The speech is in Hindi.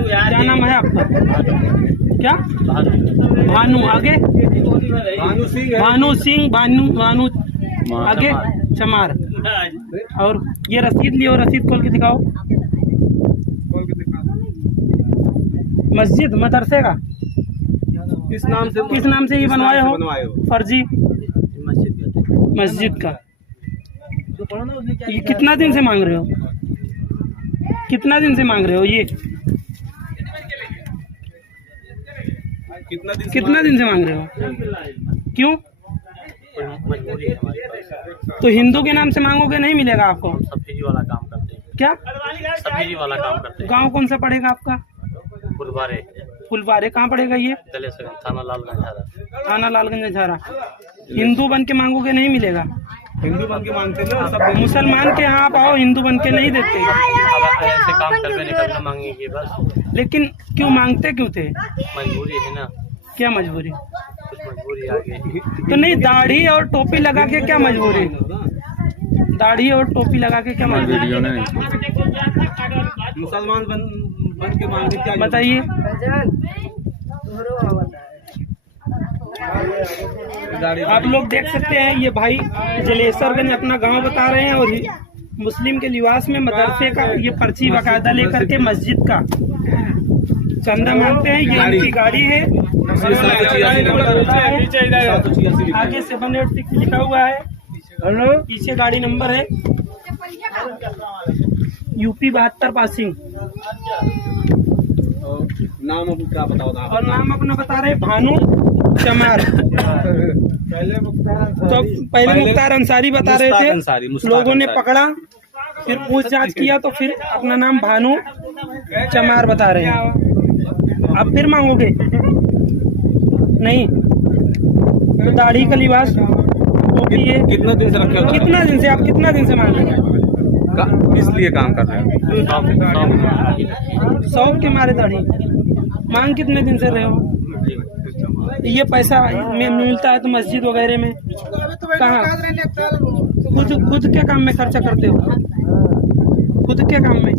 क्या नाम है आपका? क्या? भानु। आगे? भानु सिंह। भानु आगे? चमार। और ये रसीद लियो, रसीद खोल के दिखाओ। मस्जिद मदरसे का किस नाम से ये बनवाए हो? फर्जी मस्जिद का। ये कितना दिन से मांग रहे हो? कितना दिन से मांग रहे हो? ये कितना दिन से मांग रहे हो? क्यों? तो हिंदू के नाम से मांगोगे नहीं मिलेगा आपको? सब्सिडी वाला काम करते हैं। क्या? सब्सिडी वाला काम करते हैं। गांव कौन सा पड़ेगा आपका? फुलवारे। फुलवारे कहाँ पड़ेगा ये? थाना लालगंज झारा। थाना लालगंज झारा। हिंदू बन के मांगोगे नहीं मिलेगा? हिंदू बन के मांगते ना सब। मुसलमान के यहाँ आप आओ, हिंदू बन के नहीं देते। अब ऐसे काम करके निकलना मांगेंगे बस। लेकिन क्यों मांगते क्यों थे? मजबूरी है ना। क्या मजबूरी? कुछ मजबूरी आ गई। तो नहीं, दाढ़ी और टोपी लगा के क्या मजबूरी? दाढ़ी और टोपी लगा के क्या मजबूरी? मुसलमान बन के मांगते क्या? बताइए। आप लोग देख सकते हैं, ये भाई जलेसरगंज अपना गांव बता रहे हैं और मुस्लिम के लिबास में मदरसे का ये पर्ची बाकायदा लेकर के मस्जिद का चंदा मांगते हैं। ये उनकी गाड़ी है, आगे 786 लिखा हुआ है। हेलो, पीछे गाड़ी नंबर है यूपी 72 पासिंग। नाम क्या बताओ? और नाम अपना बता रहे भानु चमार। तो पहले मुख्तार अंसारी बता रहे थे, लोगों ने पकड़ा, फिर पूछ जांच किया तो फिर अपना नाम भानु चमार बता रहे हैं। अब फिर मांगोगे नहीं? तो दाढ़ी का लिबास, टोपी है। कितना दिन से रखे हो? कितना दिन से? आप कितना दिन से मांग रहे हैं? किस लिए काम कर रहे हो? शौक के मारे दाढ़ी मांग कितने दिन से रहे हो? ये पैसा में मिलता है तो मस्जिद वगैरह में कहाँ? खुद के काम में खर्चा करते हो? खुद के काम में